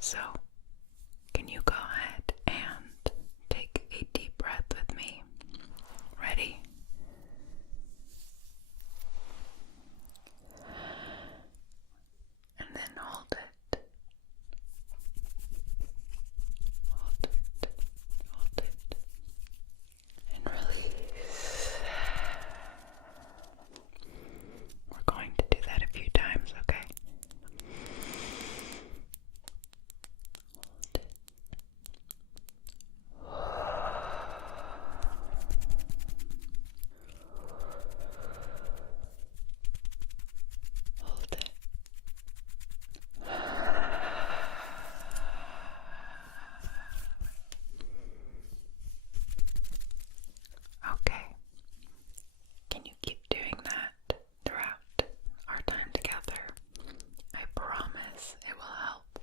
So can you go ahead and take a deep breath with me? Ready? And then hold it. Hold it. Hold it. And release. We're going to do that a few times, okay? Hold it. Okay. Can you keep doing that throughout our time together? I promise it will help.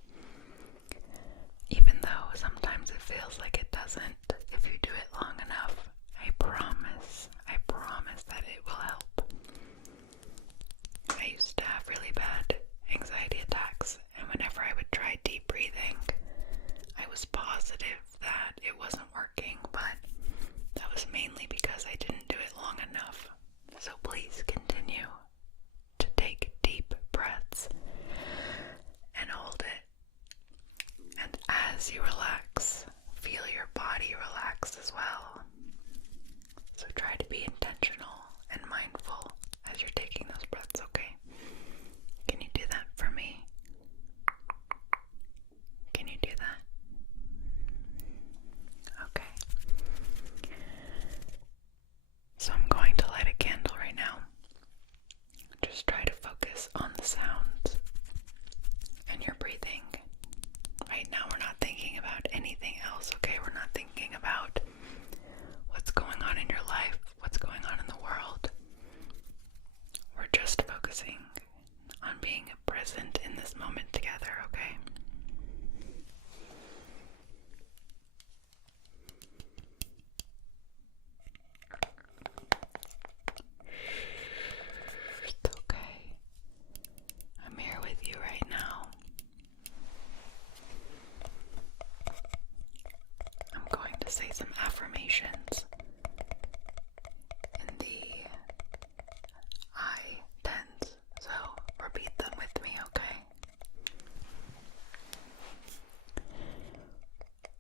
Even though sometimes it feels like it doesn't, if you do it long enough, I promise that it will help. I used to have really bad anxiety attacks, and whenever I would try deep breathing, I was positive that it wasn't working, but that was mainly because I didn't do it long enough. So please continue to take deep breaths and hold it. And as you relax, feel your body relax as well. So try to be intentional and mindful as you're taking those breaths, okay? Can you do that for me? Can you do that? Okay. So I'm going to light a candle right now. Just try to focus on the sounds and your breathing. Right now we're not thinking about anything else, okay? We're not thinking about what's going on in your life, what's going on in the world. We're just focusing on being present in this moment together, okay? It's okay. I'm here with you right now. I'm going to say some affirmations in the I tense, so repeat them with me, okay?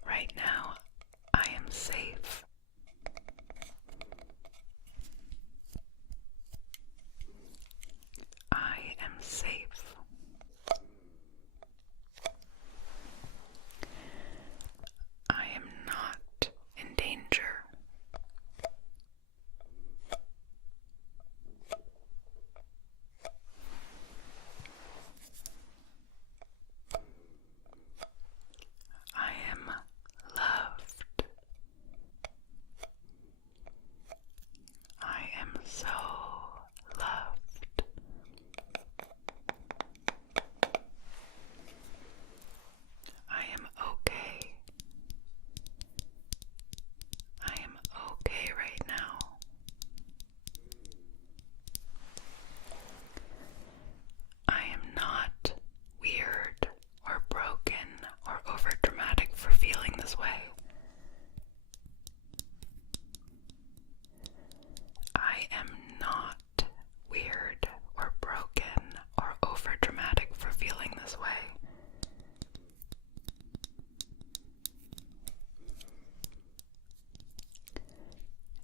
Right now, I am safe. I am safe. I am not in danger. I am loved. I am so loved. I am okay. I am okay right now. I am not weird or broken or overdramatic for feeling this way. I am not weird or broken or overdramatic for feeling this way.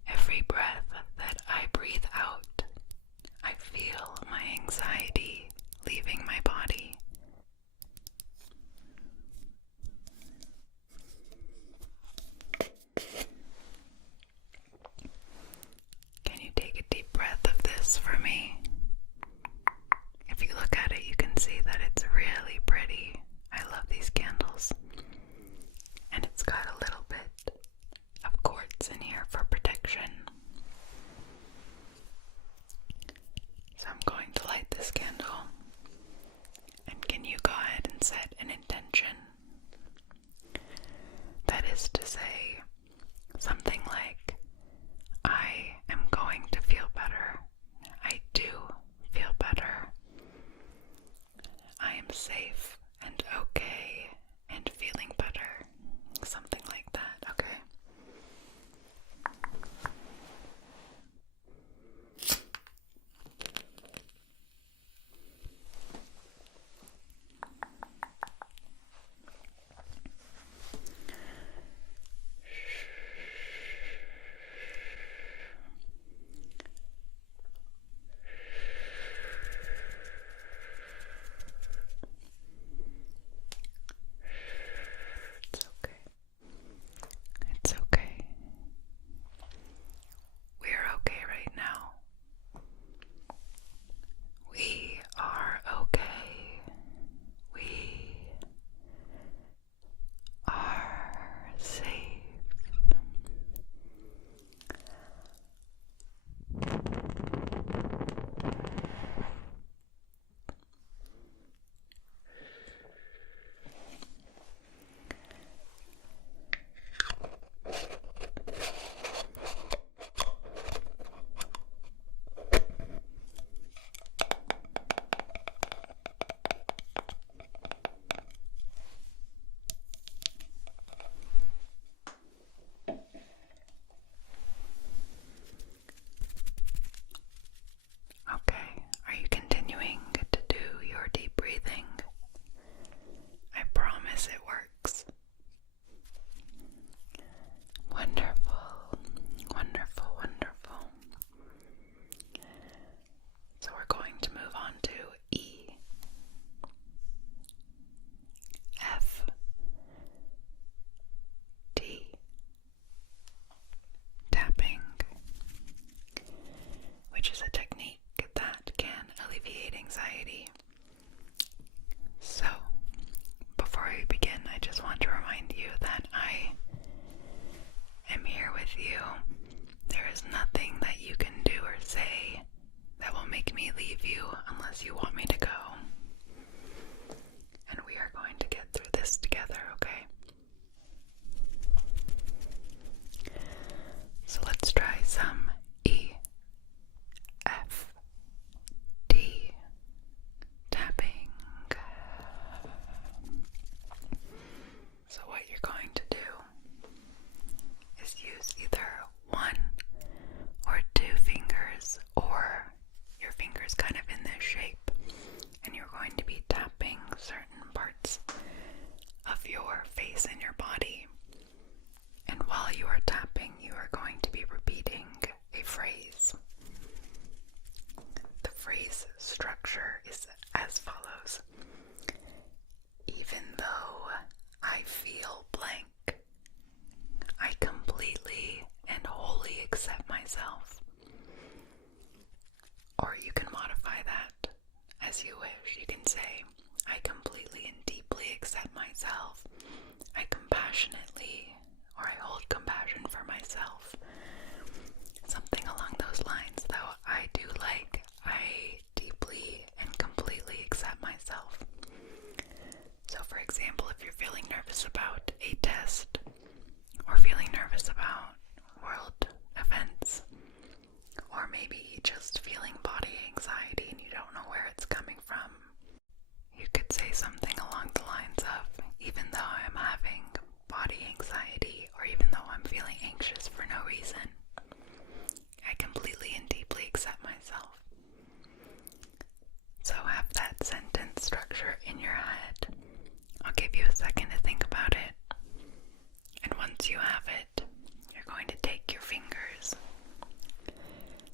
Every breath that I breathe out, I feel my anxiety leaving my body. Can you take a deep breath of this for me? If you look at it, you can see that it's really pretty. I love these candles. And it's got a little bit of quartz in here for protection. So I'm going to light this candle. And can you go ahead and set an intention? That is to say, something like, I am going to feel better. I do feel better. I am safe and okay while you are tapping, you are going to be repeating a phrase. The phrase structure is as follows. Even though I feel blank, I completely and wholly accept myself. Or you can modify that as you wish. You can say, I completely and deeply accept myself. I compassionately, or I hold compassion for myself. Something along those lines, though. I do like, I deeply and completely accept myself. So for example, if you're feeling nervous about a test, or feeling nervous about world events, or maybe just feeling body anxiety and you don't know where it's coming from, you could say something along the lines of, even though I'm having body anxiety, or even though I'm feeling anxious for no reason, I completely and deeply accept myself. So have that sentence structure in your head. I'll give you a second to think about it. And once you have it, you're going to take your fingers,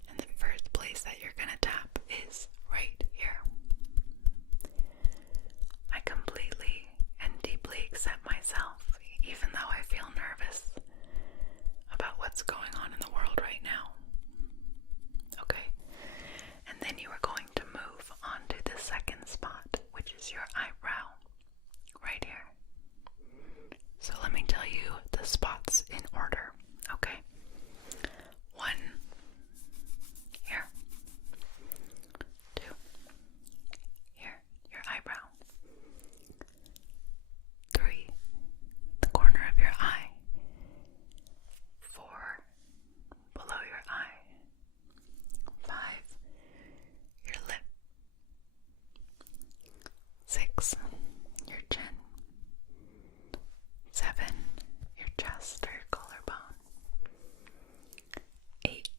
and the first place that you're going to tap is right here. I completely and deeply accept myself, even though I feel nervous about what's going on in the world right now. Okay? And then you are going to move on to the second spot, which is your eyebrow, right here. So let me tell you the spots in order, okay? 1, here. 2, here, your eyebrow. 3, the corner of your eye. 4, below your eye. 5, your lip. 6, your chin. 7, your chest or your collarbone. 8,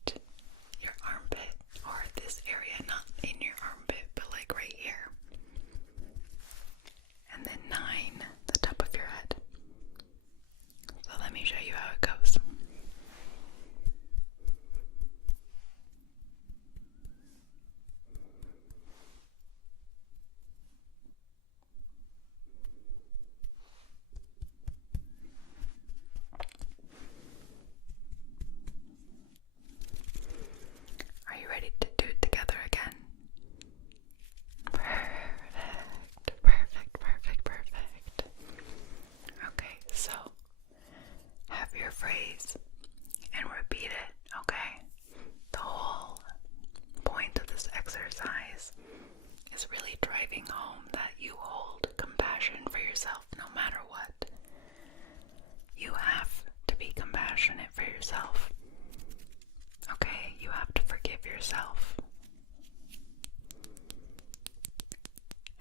your armpit, or this area, not in your armpit, but like right here. And then 9, the top of your head. So let me show you how it goes. Are you ready to do it together again? Perfect, perfect, perfect, perfect. Okay, so have your phrase and repeat it, okay? The whole point of this exercise is really driving home that you hold compassion for yourself no matter what. You have to be compassionate for yourself. Okay, you have to forgive yourself.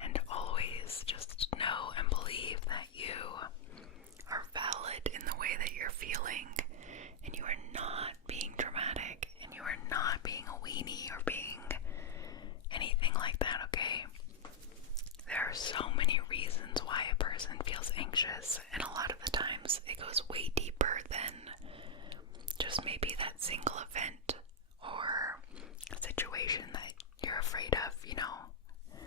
And always just know and believe that you are valid in the way that you're feeling, and you are not being dramatic, and you are not being a weenie or being anything like that, okay? There are so many reasons why a person feels anxious, and a lot of the times it goes way deeper than just maybe that single event or a situation that you're afraid of, you know?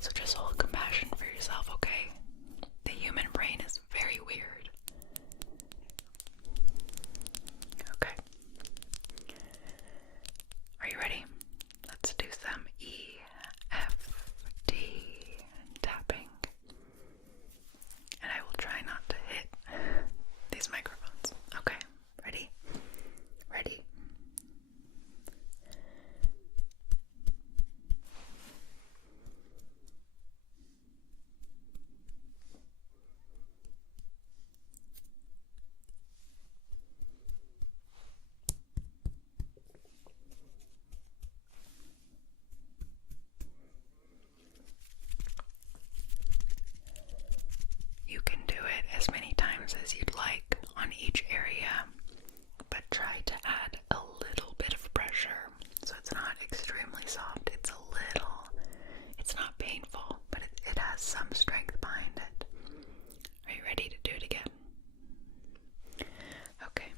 So just hold compassion for yourself, okay? The human brain is very weird. Okay. Are you ready? Let's do some EFT tapping. And I will try not to hit these microphones. Okay, ready? Ready? You can do it as many times as you'd like on each area, but try to add a little bit of pressure. So it's not extremely soft, it's a little, it's not painful, but it has some strength behind it. Are you ready to do it again? Okay,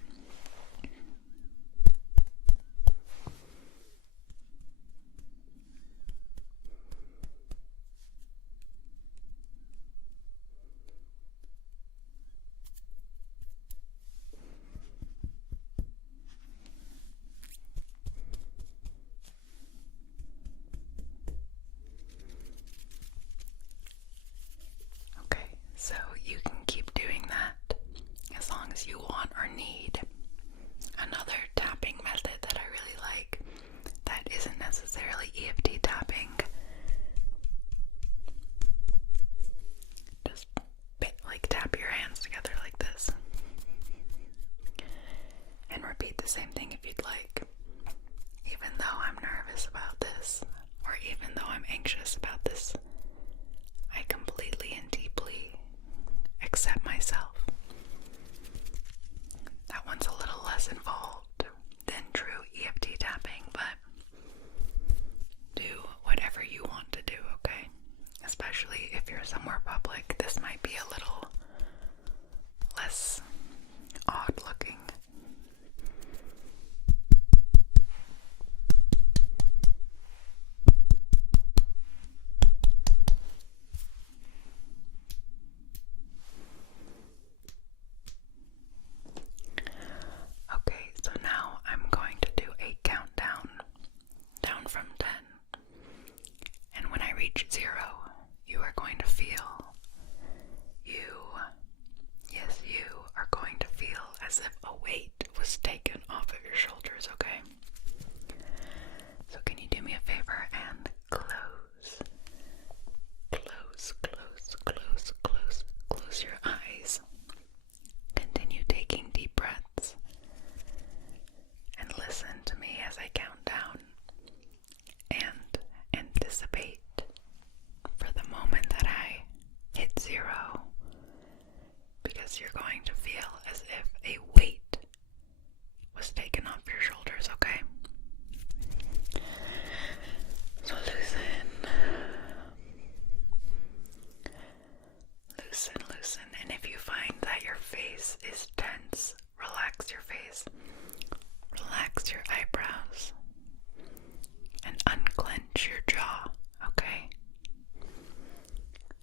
is tense, relax your face, relax your eyebrows, and unclench your jaw, okay?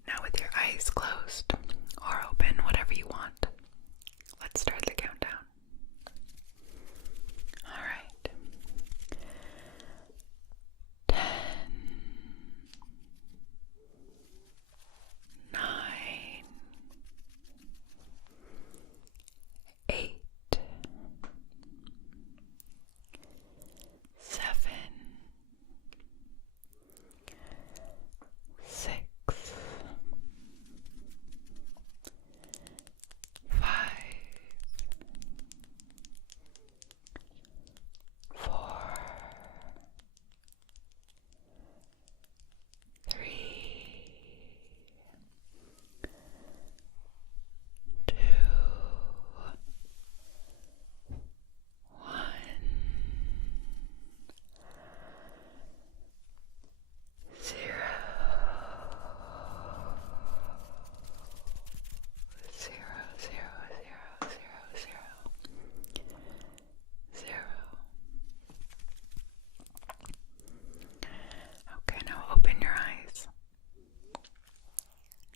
Now with your eyes closed or open, whatever you want, let's start the countdown. Alright. 10, 9, 8, 7, 6, 5, 4, 3, 2, 1. Zero. Okay, now open your eyes.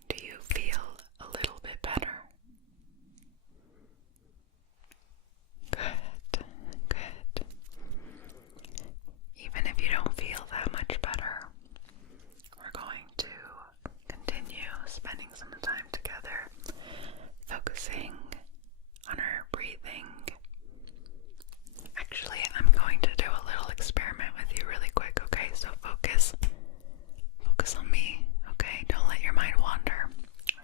Do you feel a little bit better? Good, good. Even if you don't feel that much better, we're going to continue spending some time together, focusing on our breathing. Actually, I'm going to do a little experiment with you really quick, okay? So focus on me, okay? Don't let your mind wander.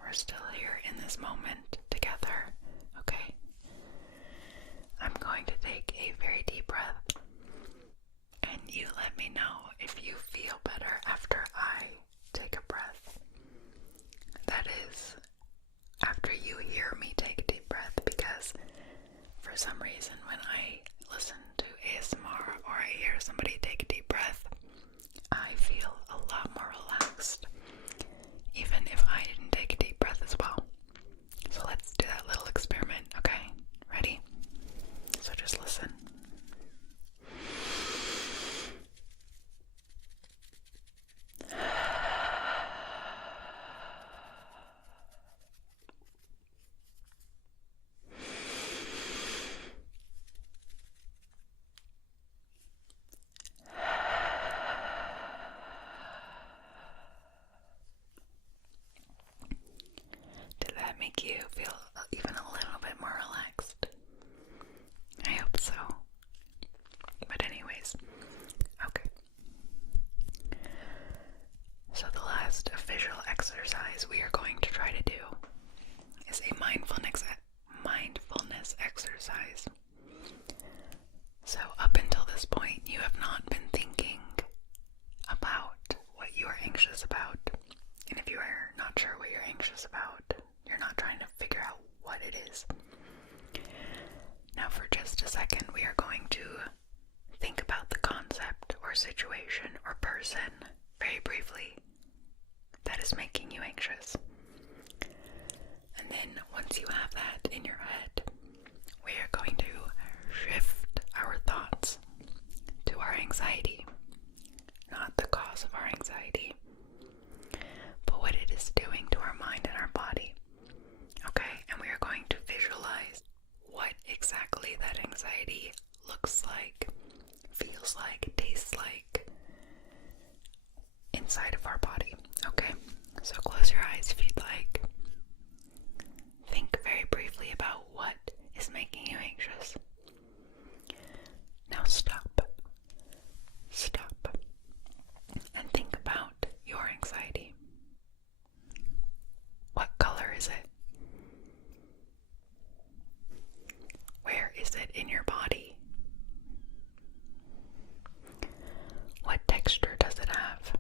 We're still here in this moment together, okay? I'm going to take a very deep breath, and you let me know if you feel better after I take a breath. That is, after you hear me take a deep breath, because for some reason when I listen to ASMR or I hear somebody take a deep breath, I feel a lot more relaxed, even if I didn't take a deep breath as well. So let's do that little experiment, okay? Ready? So just listen. Did that make you feel even a little bit more relaxed? I hope so. But anyways, okay. So the last official exercise we are going to try to do is a mindfulness exercise. So up until this point, you have not been thinking about what you are anxious about. And if you are not sure what you're anxious about, you're not trying to figure out what it is. Now for just a second, we are going to think about the concept or situation or person very briefly that is making you anxious. And then once you have that in your head, we are going to shift our thoughts to our anxiety, not the cause of our anxiety, but what it is doing to our mind and our body. Okay, and we are going to visualize what exactly that anxiety looks like, feels like, tastes like inside of our body. Okay, so close your eyes if you'd like. Think very briefly about what is making you anxious. Now stop, and think about your anxiety. What color is it? Where is it in your body? What texture does it have?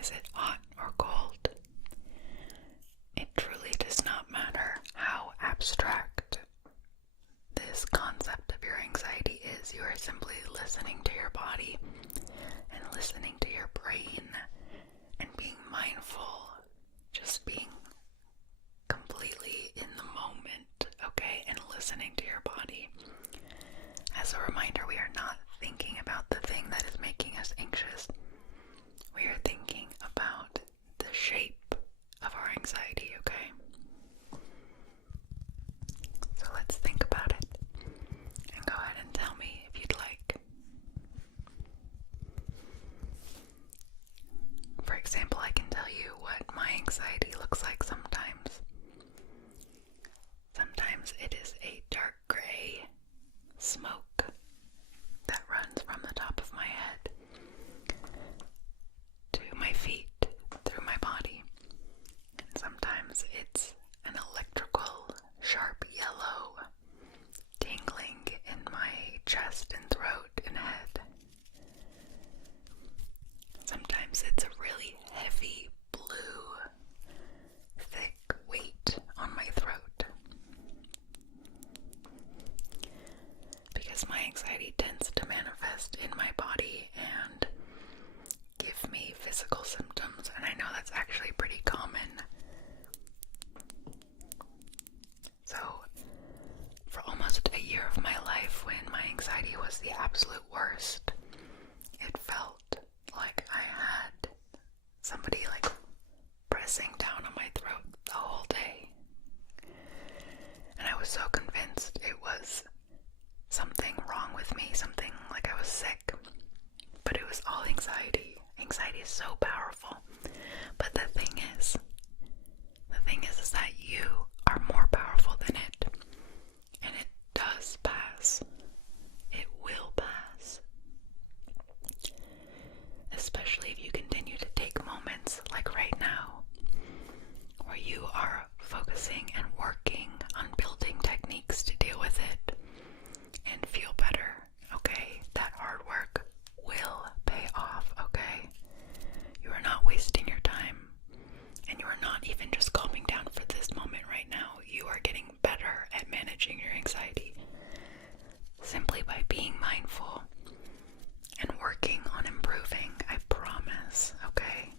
Is it hot or cold? It truly does not matter how abstract this concept of your anxiety is. You are simply listening to your body and listening to your brain and being mindful, just being completely listening to your body. As a reminder, we are not thinking about the thing that is making us anxious. We are thinking about the shape of our anxiety, okay? So let's think about it. And go ahead and tell me if you'd like. For example, I can tell you what my anxiety looks like sometimes. Sometimes it is a dark gray smoke that runs from the top of my head to my feet, through my body. And sometimes it's an electrical, sharp yellow tingling in my chest and throat and head. Sometimes it's a really heavy blue, thick weight on my throat. Because my anxiety tends to manifest in my body and give me physical symptoms, and I know that's actually pretty common. So, for almost a year of my life, when my anxiety was the absolute worst, it felt like I had somebody pressing down on my throat the whole day. And I was so convinced it was something wrong with me, something like I was sick. But it was all anxiety. Anxiety is so powerful. But the thing is that you are more powerful than it. And it does pass. It will pass. Especially if you continue to take moments like right now, where you are focusing and working on building techniques to deal with it and feel better, okay? That hard work will pay off, okay? You are not wasting your time, and you are not even just calming down for this moment right now. You are getting better at managing your anxiety simply by being mindful and working on improving. I promise, okay?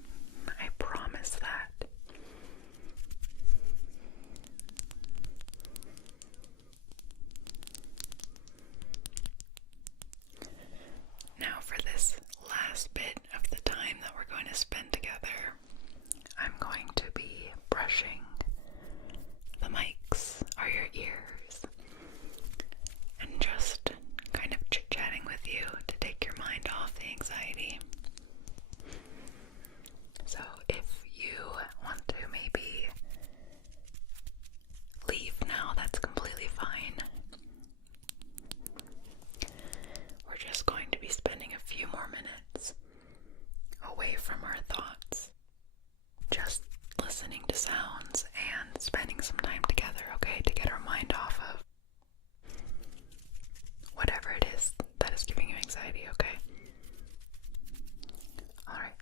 I promise that. Now for this last bit of the time that we're going to spend together, I'm going to be brushing the mics or your ears and just kind of chit-chatting with you to take your mind off the anxiety. So if you want to maybe leave now, that's completely fine. We're just going to be spending a few more minutes away from our thoughts, just listening to sounds and spending some time together, okay, to get our mind off of whatever it is that is giving you anxiety, okay? Alright.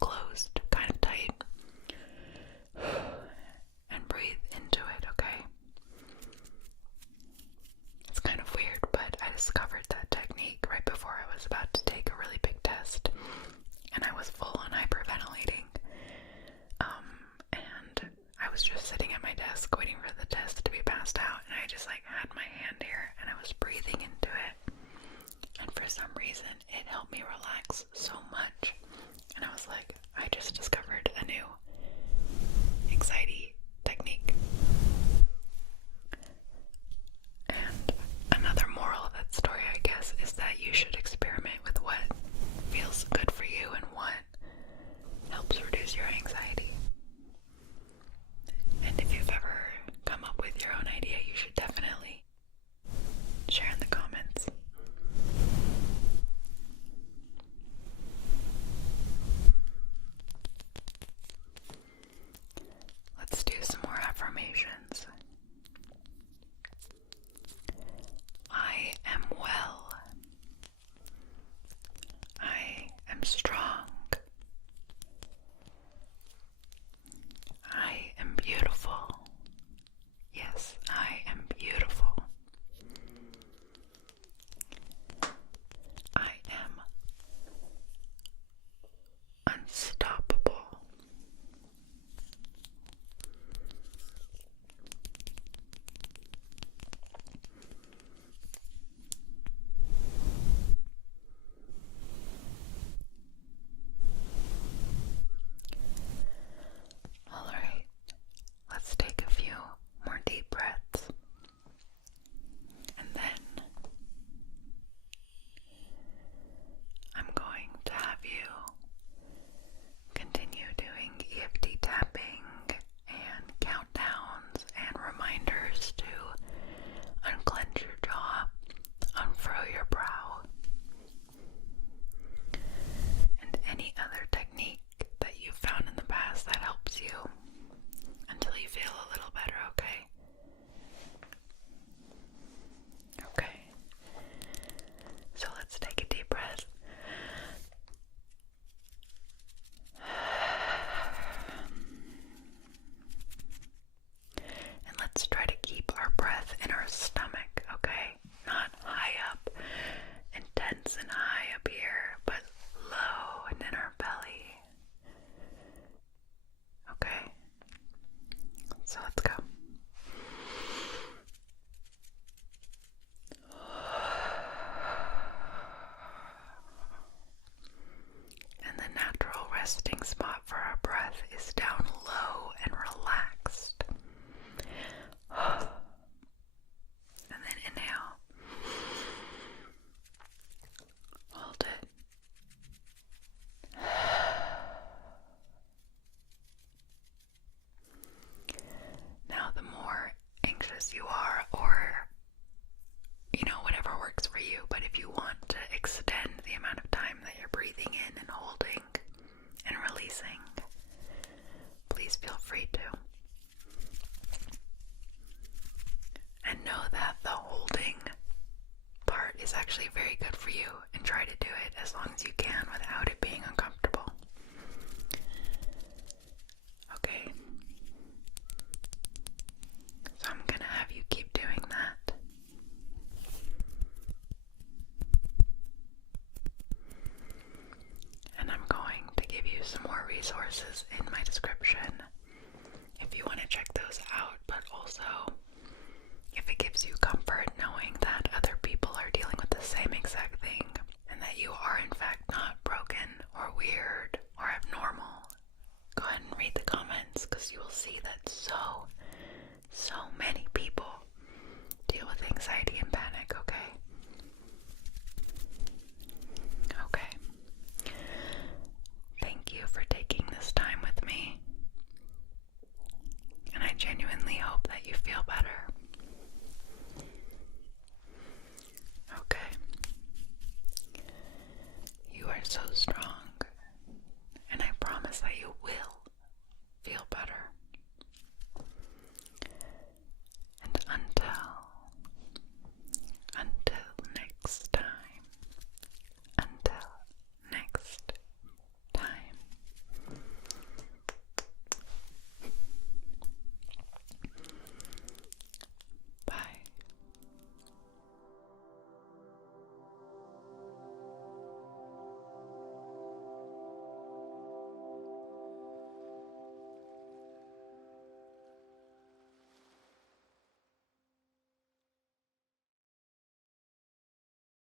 closed, kind of tight. And breathe into it, okay? It's kind of weird, but I discovered that technique right before I was about to take a really big test, and I was full on hyperventilating. And I was just sitting at my desk waiting for the test to be passed out, and I just like had my hand here and I was breathing into it. And for some reason, it helped me relax so much. And I was like, I just discovered a new anxiety technique. And another moral of that story, I guess, is that you should experiment with what feels good for you and what helps reduce your anxiety. And if you've ever come up with your own idea, you should definitely share in the comments. Let's do some more affirmations. I am well. I am strong. I am beautiful. Yes, I am beautiful. I am unstoppable. Alright, let's take a few more deep breaths. And then I'm going to have you continue doing EFT tapping and countdowns and reminders to unclench your jaw, unfurl your brow, and any other technique that you've found in the past that helps you until you feel a little better, okay? Okay. So let's take a deep breath. And let's try to keep our breath in our stomach, okay? Not high up, intense and high up here, but low and in our belly. Okay? So let's go. And the natural resting spot for our breath is down low and relaxed. And then inhale. Hold it. Now, the more anxious you are, or whatever works for you, but if you want to extend the amount of time that you're breathing in and holding and releasing, please feel free to. And know that the holding part is actually very good for you, and try to do it as long as you can without it being uncomfortable. Okay? So I'm gonna have you keep doing that. And I'm going to give you some more resources in my description if you want to check those out, but also if it gives you comfort knowing that other people are dealing with the same exact thing, and that you are in fact not broken or weird or abnormal. Go ahead and read the comments, because you will see that so many people deal with anxiety and panic, okay? Okay. Thank you for taking this time with me, and I genuinely hope that you feel better.